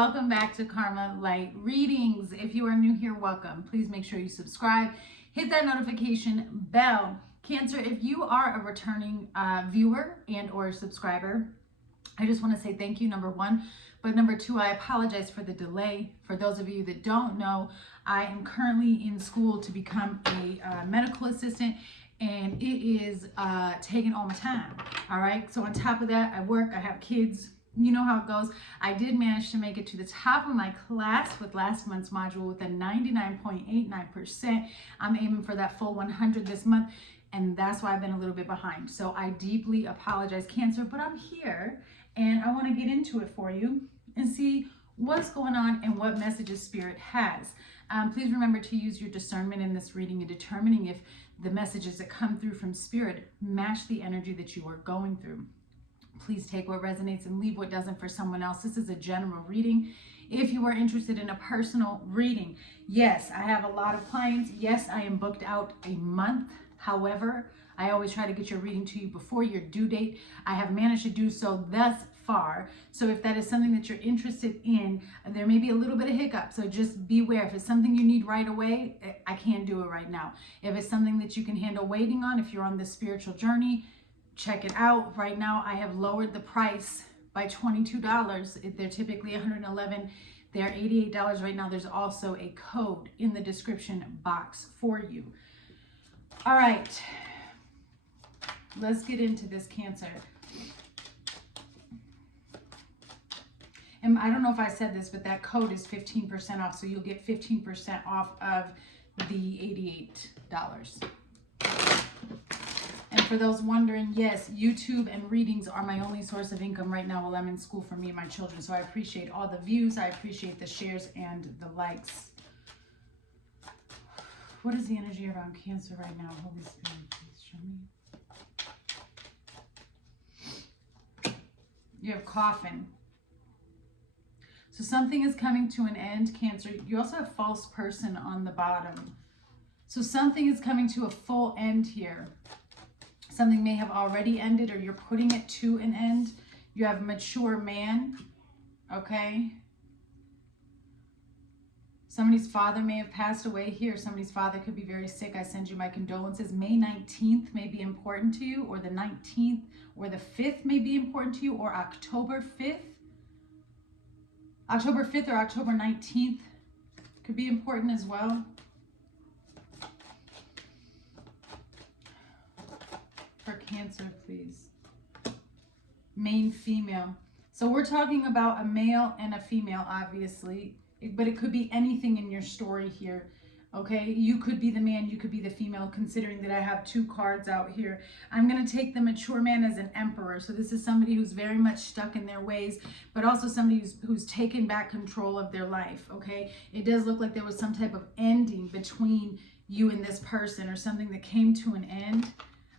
Welcome back to Karma Light Readings. If you are new here, welcome. Please make sure you subscribe. Hit that notification bell. Cancer, if you are a returning viewer and or subscriber, I just want to say thank you, number one. But number two, I apologize for the delay. For those of you that don't know, I am currently in school to become a medical assistant, and it is taking all my time. All right. So on top of that, I work, I have kids. You know how it goes. I did manage to make it to the top of my class with last month's module with a 99.89%. I'm aiming for that full 100 this month, and that's why I've been a little bit behind. So I deeply apologize, Cancer, but I'm here and I want to get into it for you and see what's going on and what messages Spirit has. Please remember to use your discernment in this reading and determining if the messages that come through from Spirit match the energy that you are going through. Please take what resonates and leave what doesn't for someone else. This is a general reading. If you are interested in a personal reading, yes, I have a lot of clients. Yes, I am booked out a month. However, I always try to get your reading to you before your due date. I have managed to do so thus far. So if that is something that you're interested in, there may be a little bit of hiccup. So just beware. If it's something you need right away, I can't do it right now. If it's something that you can handle waiting on, if you're on this spiritual journey, check it out. Right now, I have lowered the price by $22. They're typically $111. They're $88 right now. There's also a code in the description box for you. All right, let's get into this, Cancer. And I don't know if I said this, but that code is 15% off. So you'll get 15% off of the $88. And for those wondering, yes, YouTube and readings are my only source of income right now while I'm in school for me and my children. So I appreciate all the views. I appreciate the shares and the likes. What is the energy around Cancer right now? Holy Spirit, please show me. You have coffin. So something is coming to an end, Cancer. You also have false person on the bottom. So something is coming to a full end here. Something may have already ended, or you're putting it to an end. You have mature man, okay? Somebody's father may have passed away here. Somebody's father could be very sick. I send you my condolences. May 19th may be important to you, or the 19th, or the 5th may be important to you, or October 5th. October 5th or October 19th could be important as well. For Cancer, please. Main female. So we're talking about a male and a female, obviously, but it could be anything in your story here. Okay, you could be the man, you could be the female, considering that I have two cards out here. I'm going to take the mature man as an emperor. So this is somebody who's very much stuck in their ways, but also somebody who's taken back control of their life. Okay, it does look like there was some type of ending between you and this person, or something that came to an end.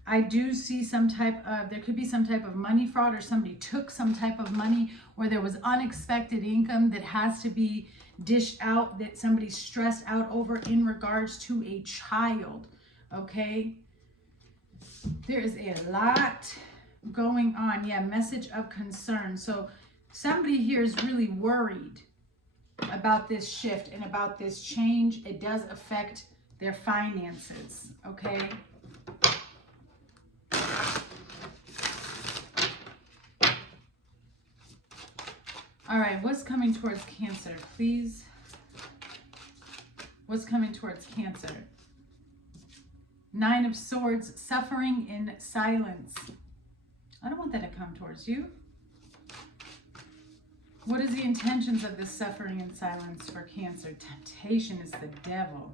I do see some type of, there could be some type of money fraud, or somebody took some type of money, or there was unexpected income that has to be dished out, that somebody's stressed out over in regards to a child, okay? There is a lot going on. Yeah, message of concern. So somebody here is really worried about this shift and about this change. It does affect their finances, okay? All right, what's coming towards Cancer, please? What's coming towards Cancer? Nine of Swords, suffering in silence. I don't want that to come towards you. What is the intentions of this suffering in silence for Cancer? Temptation is the devil.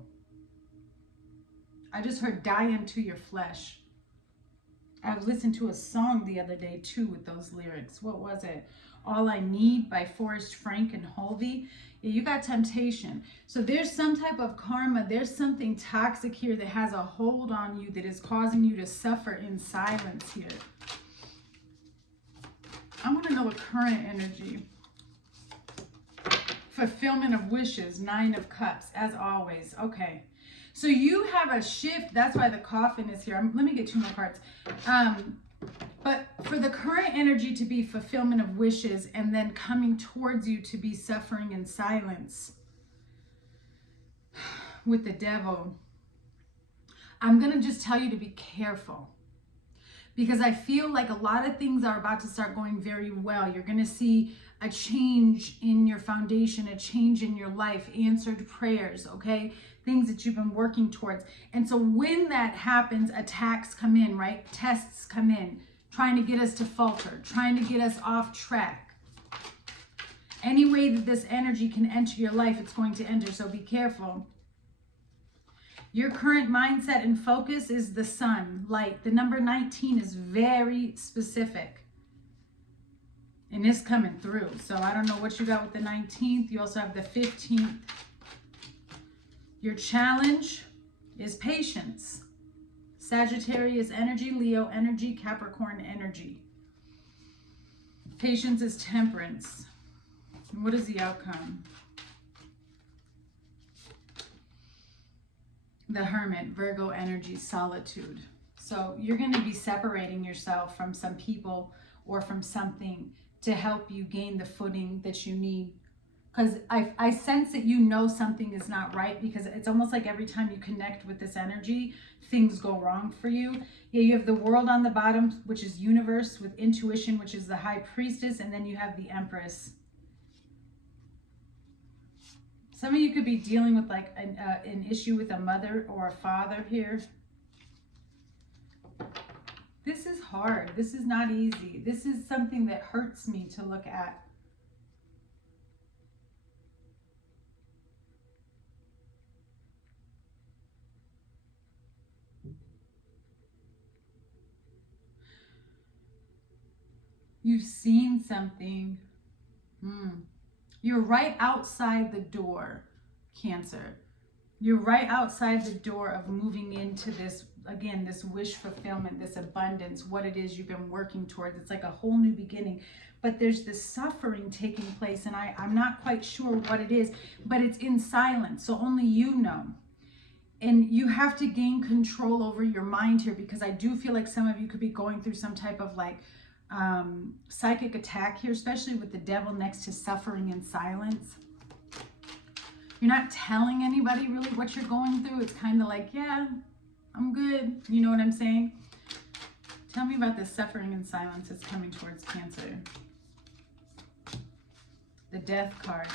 I just heard die unto your flesh. I listened to a song the other day too with those lyrics. What was it? All I Need by Forrest Frank and Halvey. Yeah, you got temptation. So there's some type of karma. There's something toxic here that has a hold on you that is causing you to suffer in silence here. I want to know the current energy. Fulfillment of wishes, 9 of Cups, as always. Okay. So you have a shift. That's why the coffin is here. Let me get 2 more cards. But for the current energy to be fulfillment of wishes and then coming towards you to be suffering in silence with the devil, I'm going to just tell you to be careful. Because I feel like a lot of things are about to start going very well. You're going to see a change in your foundation, a change in your life, answered prayers, okay? Things that you've been working towards. And so when that happens, attacks come in, right? Tests come in, trying to get us to falter, trying to get us off track. Any way that this energy can enter your life, it's going to enter, so be careful. Your current mindset and focus is the sun, light. The number 19 is very specific. And it's coming through. So I don't know what you got with the 19th. You also have the 15th. Your challenge is patience. Sagittarius energy, Leo energy, Capricorn energy. Patience is temperance. And what is the outcome? The Hermit, Virgo energy, solitude. So you're going to be separating yourself from some people or from something to help you gain the footing that you need. Because I sense that you know something is not right, because it's almost like every time you connect with this energy, things go wrong for you. Yeah, you have the World on the bottom, which is universe, with intuition, which is the High Priestess, and then you have the Empress. Some of you could be dealing with like an issue with a mother or a father here. This is hard. This is not easy. This is something that hurts me to look at. You've seen something. You're right outside the door, Cancer. You're right outside the door of moving into this, again, this wish fulfillment, this abundance, what it is you've been working towards. It's like a whole new beginning. But there's this suffering taking place, and I'm not quite sure what it is, but it's in silence, so only you know. And you have to gain control over your mind here, because I do feel like some of you could be going through some type of like psychic attack here, especially with the devil next to suffering in silence. You're not telling anybody really what you're going through. It's kind of like, yeah, I'm good. You know what I'm saying? Tell me about the suffering in silence that's coming towards Cancer. The Death card.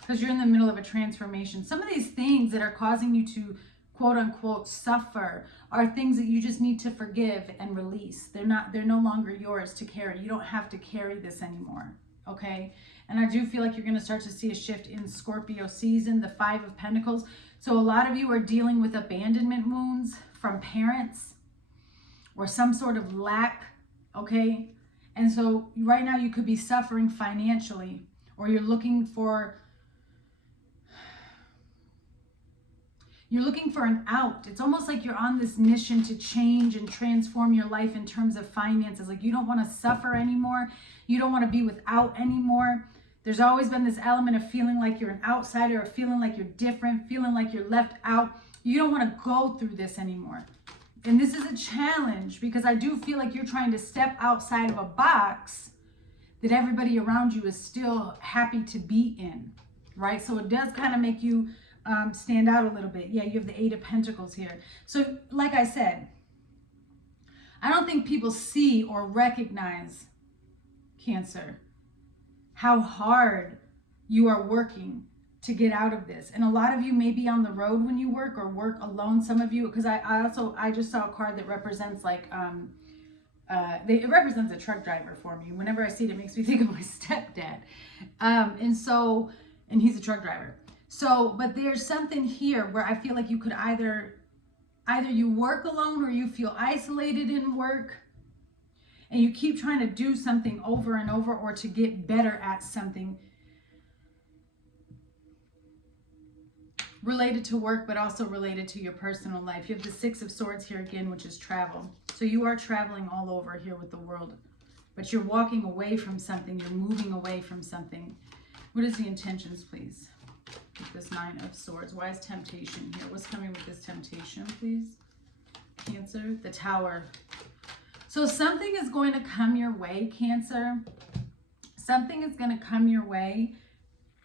Because you're in the middle of a transformation. Some of these things that are causing you to quote unquote suffer are things that you just need to forgive and release. They're no longer yours to carry. You don't have to carry this anymore. Okay? And I do feel like you're going to start to see a shift in Scorpio season, the 5 of Pentacles. So a lot of you are dealing with abandonment wounds from parents or some sort of lack, okay? And so right now you could be suffering financially, or you're looking for an out. It's almost like you're on this mission to change and transform your life in terms of finances. Like you don't want to suffer anymore. You don't want to be without anymore. There's always been this element of feeling like you're an outsider, or feeling like you're different, feeling like you're left out. You don't want to go through this anymore. And this is a challenge, because I do feel like you're trying to step outside of a box that everybody around you is still happy to be in, right? So it does kind of make you stand out a little bit. Yeah, you have the 8 of Pentacles here. So like I said, I don't think people see or recognize, Cancer, how hard you are working to get out of this. And a lot of you may be on the road when you work, or work alone. Some of you, because I just saw a card that represents like it represents a truck driver for me. Whenever I see it, it makes me think of my stepdad. And he's a truck driver. So, but there's something here where I feel like you could either you work alone, or you feel isolated in work, and you keep trying to do something over and over, or to get better at something related to work, but also related to your personal life. You have the 6 of Swords here again, which is travel. So you are traveling all over here with the World, but you're walking away from something. You're moving away from something. What is the intentions, please? With this 9 of Swords. Why is temptation here? What's coming with this temptation, please? Cancer, the Tower. So something is going to come your way, Cancer. Something is going to come your way.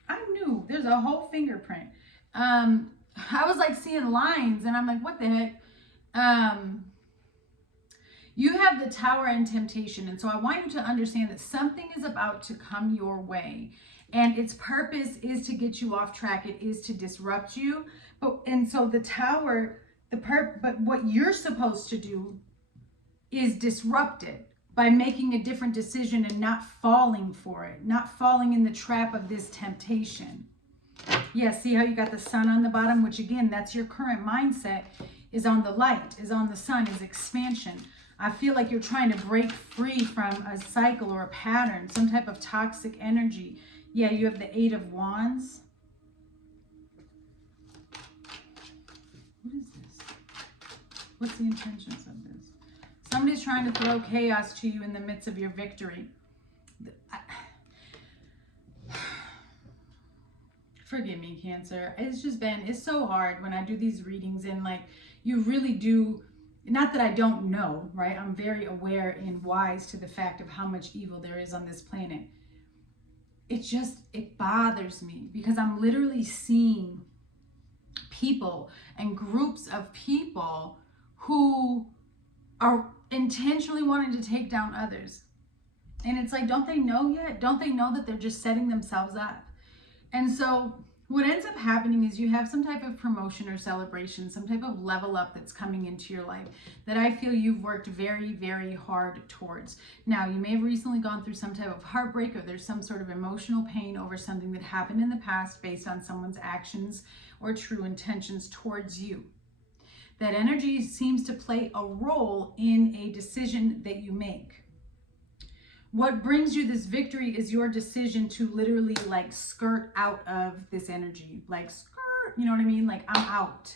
I knew there's a whole fingerprint. I was like seeing lines and I'm like, what the heck? You have the Tower and Temptation. And so I want you to understand that something is about to come your way. And its purpose is to get you off track. It is to disrupt you. And so the Tower, but what you're supposed to do is disrupt it by making a different decision and not falling for it, not falling in the trap of this temptation. Yeah, see how you got the sun on the bottom, which again, that's your current mindset, is on the light, is on the sun, is expansion. I feel like you're trying to break free from a cycle or a pattern, some type of toxic energy. Yeah, you have the Eight of Wands. What is this? What's the intentions of this? Somebody's trying to throw chaos to you in the midst of your victory. Forgive me, Cancer. It's so hard when I do these readings and like you really do, not that I don't know, right? I'm very aware and wise to the fact of how much evil there is on this planet. It bothers me because I'm literally seeing people and groups of people who are intentionally wanting to take down others. And it's like, don't they know yet? Don't they know that they're just setting themselves up? And so what ends up happening is you have some type of promotion or celebration, some type of level up that's coming into your life that I feel you've worked very, very hard towards. Now, you may have recently gone through some type of heartbreak or there's some sort of emotional pain over something that happened in the past based on someone's actions or true intentions towards you. That energy seems to play a role in a decision that you make. What brings you this victory is your decision to literally like skirt out of this energy, like skirt, you know what I mean? Like I'm out,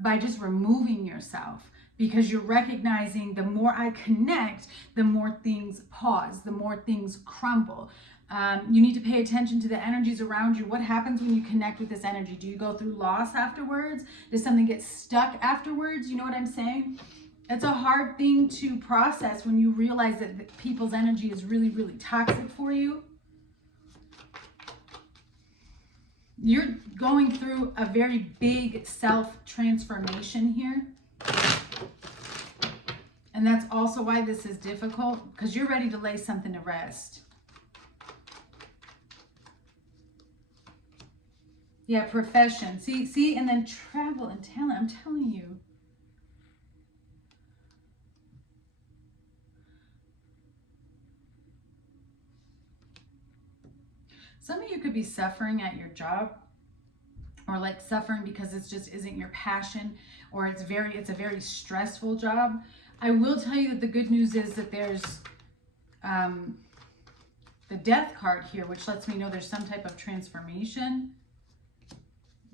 by just removing yourself, because you're recognizing the more I connect, the more things pause, the more things crumble. You need to pay attention to the energies around you. What happens when you connect with this energy? Do you go through loss afterwards? Does something get stuck afterwards? You know what I'm saying? It's a hard thing to process when you realize that people's energy is really, really toxic for you. You're going through a very big self-transformation here. And that's also why this is difficult, because you're ready to lay something to rest. Yeah, profession. See, and then travel and talent. I'm telling you. Some of you could be suffering at your job, or like suffering because it just isn't your passion, or it's a very stressful job. I will tell you that the good news is that there's the Death card here, which lets me know there's some type of transformation.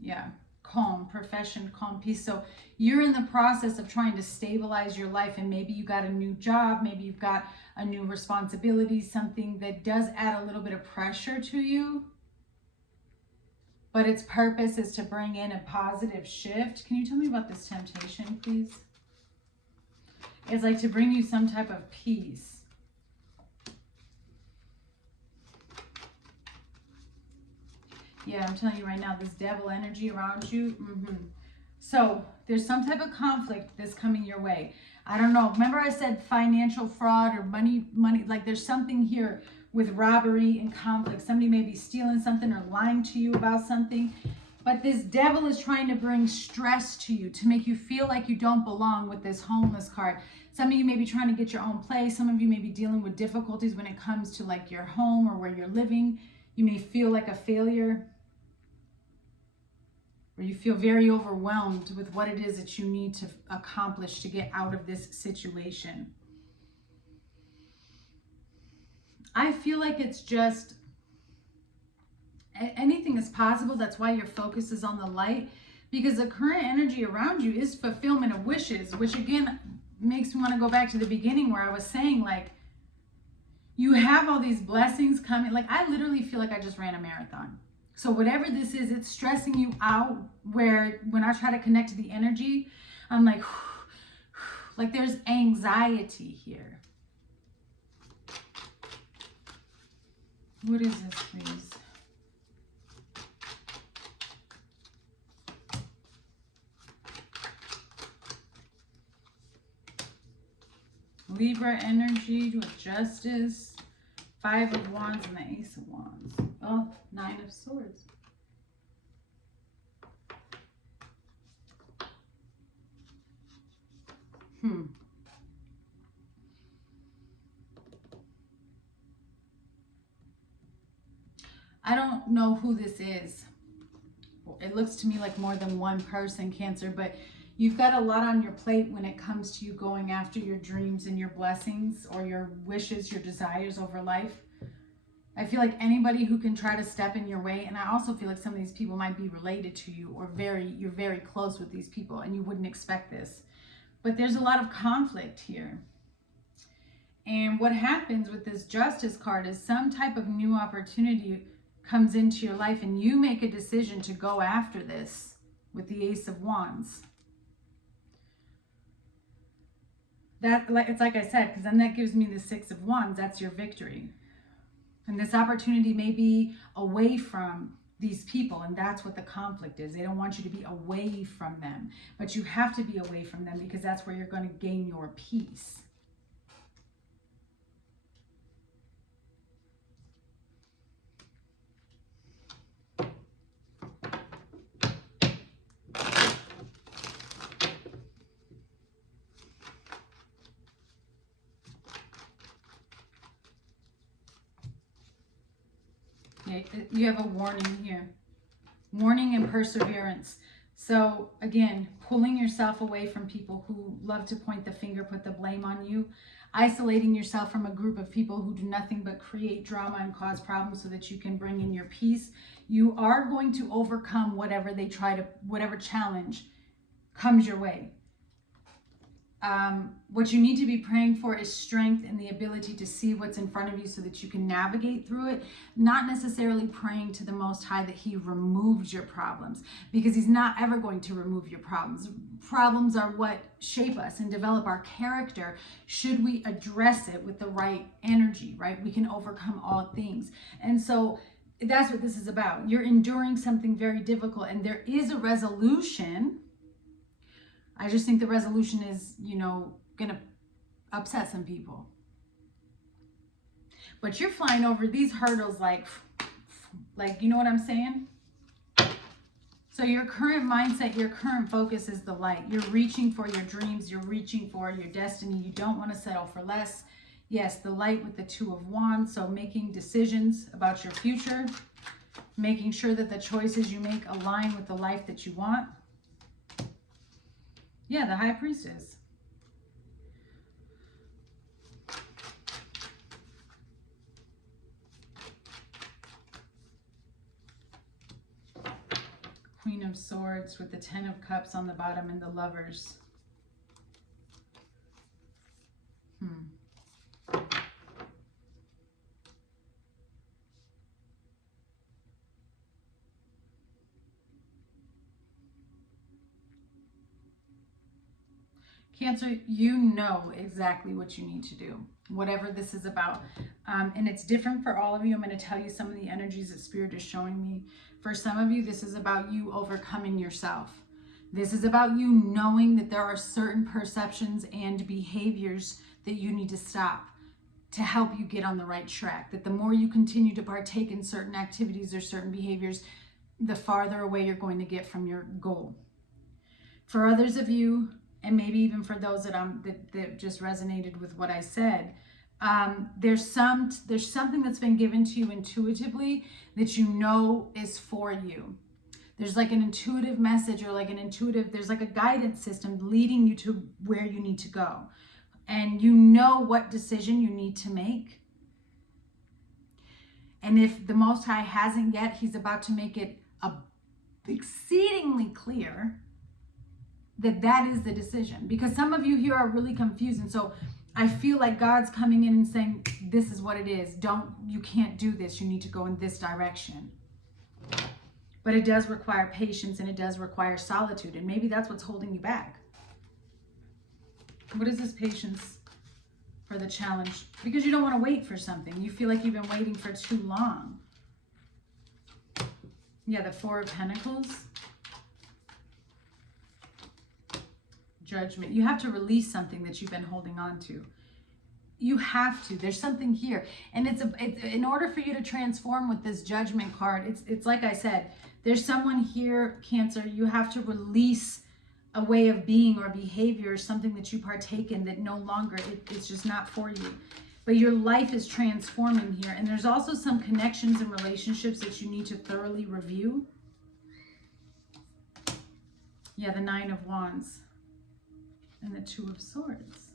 Yeah, calm, profession, calm, peace. So you're in the process of trying to stabilize your life, and maybe you got a new job, maybe you've got a new responsibility, something that does add a little bit of pressure to you, but its purpose is to bring in a positive shift. Can you tell me about this temptation, please? It's like to bring you some type of peace. Yeah, I'm telling you right now, this devil energy around you. So there's some type of conflict that's coming your way. I don't know. Remember I said financial fraud or money, like there's something here with robbery and conflict. Somebody may be stealing something or lying to you about something. But this devil is trying to bring stress to you to make you feel like you don't belong with this homeless card. Some of you may be trying to get your own place. Some of you may be dealing with difficulties when it comes to like your home or where you're living. You may feel like a failure, or you feel very overwhelmed with what it is that you need to accomplish to get out of this situation. I feel like it's just, anything is possible. That's why your focus is on the light, because the current energy around you is fulfillment of wishes, which again makes me want to go back to the beginning where I was saying, like, you have all these blessings coming. Like, I literally feel like I just ran a marathon. So whatever this is, it's stressing you out, where when I try to connect to the energy, I'm like Like there's anxiety here. What is this, please? Libra energy with Justice, 5 of Wands, and the Ace of Wands. Oh, 9 of Swords. I don't know who this is. It looks to me like more than one person, Cancer, but you've got a lot on your plate when it comes to you going after your dreams and your blessings or your wishes, your desires over life. I feel like anybody who can try to step in your way, and I also feel like some of these people might be related to you or you're very close with these people and you wouldn't expect this. But there's a lot of conflict here. And what happens with this Justice card is some type of new opportunity comes into your life and you make a decision to go after this with the Ace of Wands. It's like I said, because then that gives me the 6 of Wands. That's your victory. And this opportunity may be away from these people, and that's what the conflict is. They don't want you to be away from them, but you have to be away from them because that's where you're going to gain your peace. You have a warning here. Warning and perseverance. So again, pulling yourself away from people who love to point the finger, put the blame on you, isolating yourself from a group of people who do nothing but create drama and cause problems so that you can bring in your peace. You are going to overcome whatever challenge comes your way. What you need to be praying for is strength and the ability to see what's in front of you so that you can navigate through it, not necessarily praying to the Most High that He removes your problems, because He's not ever going to remove your problems. Problems are what shape us and develop our character. Should we address it with the right energy, right? We can overcome all things. And so that's what this is about. You're enduring something very difficult and there is a resolution. I just think the resolution is, going to upset some people. But you're flying over these hurdles like, you know what I'm saying? So your current mindset, your current focus is the light. You're reaching for your dreams. You're reaching for your destiny. You don't want to settle for less. Yes, the light with the 2 of Wands. So making decisions about your future, making sure that the choices you make align with the life that you want. Yeah, the High Priestess. Queen of Swords with the 10 of Cups on the bottom and the Lovers. Cancer, you know exactly what you need to do, whatever this is about. And it's different for all of you. I'm going to tell you some of the energies that Spirit is showing me. For some of you, this is about you overcoming yourself. This is about you knowing that there are certain perceptions and behaviors that you need to stop to help you get on the right track. That the more you continue to partake in certain activities or certain behaviors, the farther away you're going to get from your goal. For others of you, and maybe even for those that just resonated with what I said, there's something that's been given to you intuitively that you know is for you. There's like an intuitive message or there's like a guidance system leading you to where you need to go. And you know what decision you need to make. And if the Most High hasn't yet, He's about to make it exceedingly clear that is the decision, because some of you here are really confused. And so I feel like God's coming in and saying, this is what it is. You can't do this. You need to go in this direction. But it does require patience and it does require solitude. And maybe that's what's holding you back. What is this patience for the challenge? Because you don't want to wait for something. You feel like you've been waiting for too long. Yeah, the Four of Pentacles. Judgment. You have to release something that you've been holding on to. You have to. There's something here. And it's in order for you to transform with this Judgment card, it's like I said, there's someone here, Cancer, you have to release a way of being or behavior or something that you partake in that no longer, it's just not for you. But your life is transforming here. And there's also some connections and relationships that you need to thoroughly review. Yeah, the Nine of Wands and the Two of Swords.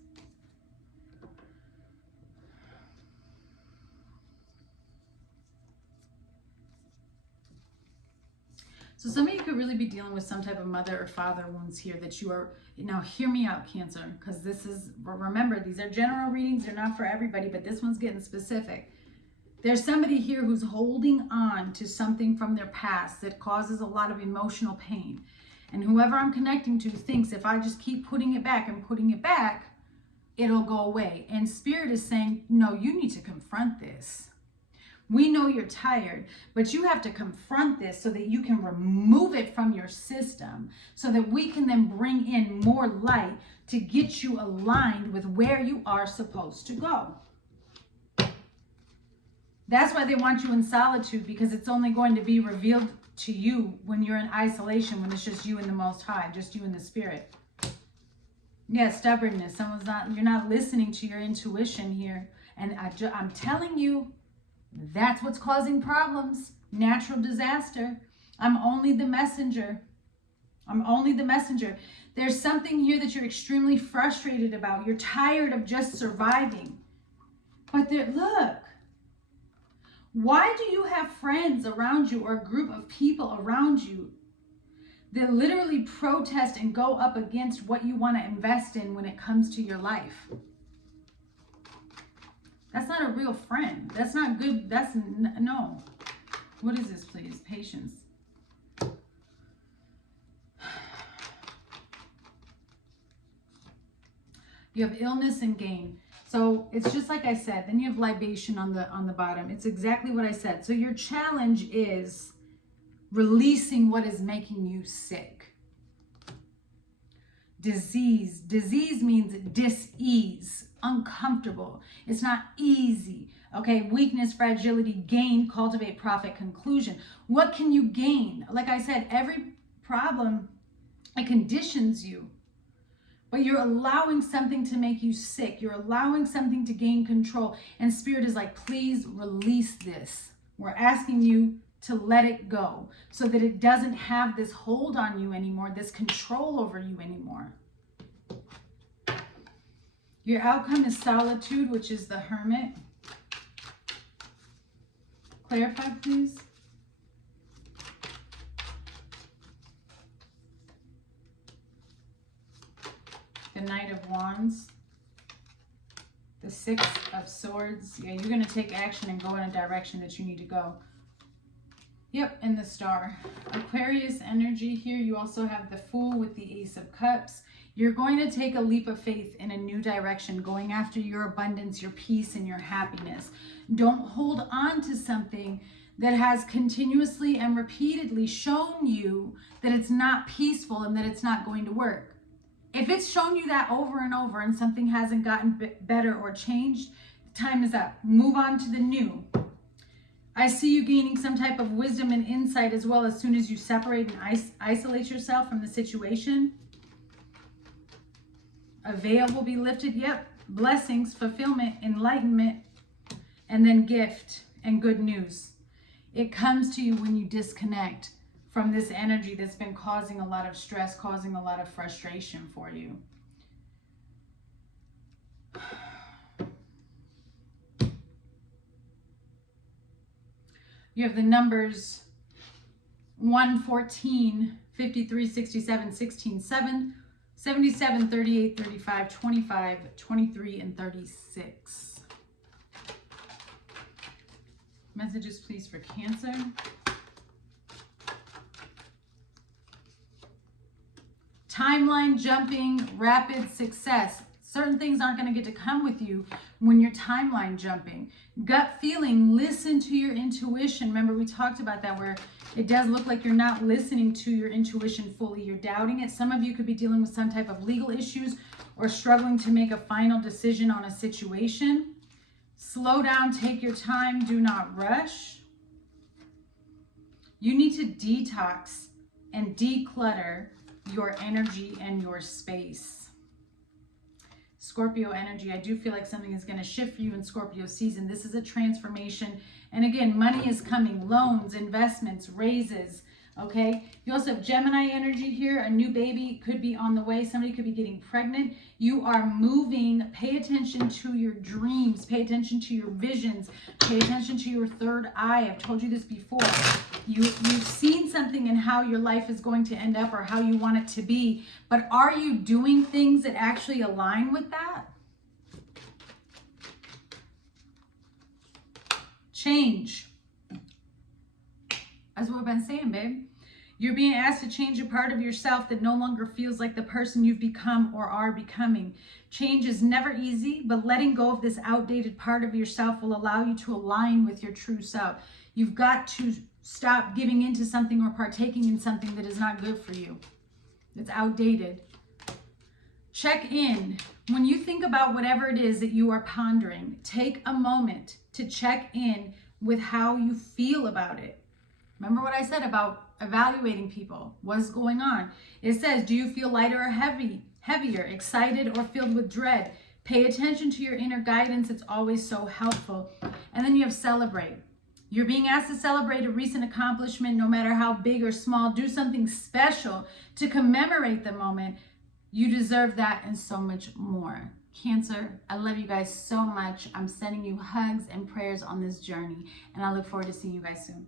So some of you could really be dealing with some type of mother or father wounds here that you are, now hear me out, Cancer, because this is, remember, these are general readings. They're not for everybody, but this one's getting specific. There's somebody here who's holding on to something from their past that causes a lot of emotional pain. And whoever I'm connecting to thinks if I just keep putting it back and putting it back, it'll go away. And Spirit is saying, no, you need to confront this. We know you're tired, but you have to confront this so that you can remove it from your system, so that we can then bring in more light to get you aligned with where you are supposed to go. That's why they want you in solitude, because it's only going to be revealed to you when you're in isolation, when it's just you and the Most High, just you and the Spirit. Yeah, stubbornness. You're not listening to your intuition here. And I'm telling you, that's what's causing problems. Natural disaster. I'm only the messenger. I'm only the messenger. There's something here that you're extremely frustrated about. You're tired of just surviving. But look, why do you have friends around you or a group of people around you that literally protest and go up against what you want to invest in when it comes to your life? That's not a real friend. That's not good. That's no. What is this, please? Patience. You have illness and gain. So it's just like I said. Then you have libation on the bottom. It's exactly what I said. So your challenge is releasing what is making you sick. Disease. Disease means dis-ease. Uncomfortable. It's not easy. Okay, weakness, fragility, gain, cultivate, profit, conclusion. What can you gain? Like I said, every problem, it conditions you, but you're allowing something to make you sick. You're allowing something to gain control. And Spirit is like, please release this. We're asking you to let it go so that it doesn't have this hold on you anymore, this control over you anymore. Your outcome is solitude, which is the Hermit. Clarify, please. The Knight of Wands. The Six of Swords. Yeah, you're going to take action and go in a direction that you need to go. Yep, and the Star. Aquarius energy here. You also have the Fool with the Ace of Cups. You're going to take a leap of faith in a new direction, going after your abundance, your peace, and your happiness. Don't hold on to something that has continuously and repeatedly shown you that it's not peaceful and that it's not going to work. If it's shown you that over and over and something hasn't gotten better or changed, time is up. Move on to the new. I see you gaining some type of wisdom and insight as well as soon as you separate and isolate yourself from the situation. A veil will be lifted. Yep. Blessings, fulfillment, enlightenment, and then gift and good news. It comes to you when you disconnect from this energy that's been causing a lot of stress, causing a lot of frustration for you. You have the numbers 1, 14, 53, 67, 16, 7, 77, 38, 35, 25, 23, and 36. Messages, please, for Cancer. Timeline jumping, rapid success. Certain things aren't going to get to come with you when you're timeline jumping. Gut feeling, listen to your intuition. Remember, we talked about that, where it does look like you're not listening to your intuition fully. You're doubting it. Some of you could be dealing with some type of legal issues or struggling to make a final decision on a situation. Slow down, take your time, do not rush. You need to detox and declutter your energy and your space. Scorpio energy, I do feel like something is going to shift for you in Scorpio season. This is a transformation. And again, money is coming, loans, investments, raises, okay? You also have Gemini energy here. A new baby could be on the way. Somebody could be getting pregnant. You are moving. Pay attention to your dreams. Pay attention to your visions. Pay attention to your third eye. I've told you this before. You've seen something in how your life is going to end up or how you want it to be, but are you doing things that actually align with that? Change. That's what I've been saying, babe. You're being asked to change a part of yourself that no longer feels like the person you've become or are becoming. Change is never easy, but letting go of this outdated part of yourself will allow you to align with your true self. You've got to stop giving into something or partaking in something that is not good for you. It's outdated. Check in. When you think about whatever it is that you are pondering, take a moment to check in with how you feel about it. Remember what I said about evaluating people. What's going on? It says, do you feel lighter or heavier, excited or filled with dread? Pay attention to your inner guidance. It's always so helpful. And then you have celebrate. You're being asked to celebrate a recent accomplishment, no matter how big or small. Do something special to commemorate the moment. You deserve that and so much more. Cancer, I love you guys so much. I'm sending you hugs and prayers on this journey, and I look forward to seeing you guys soon.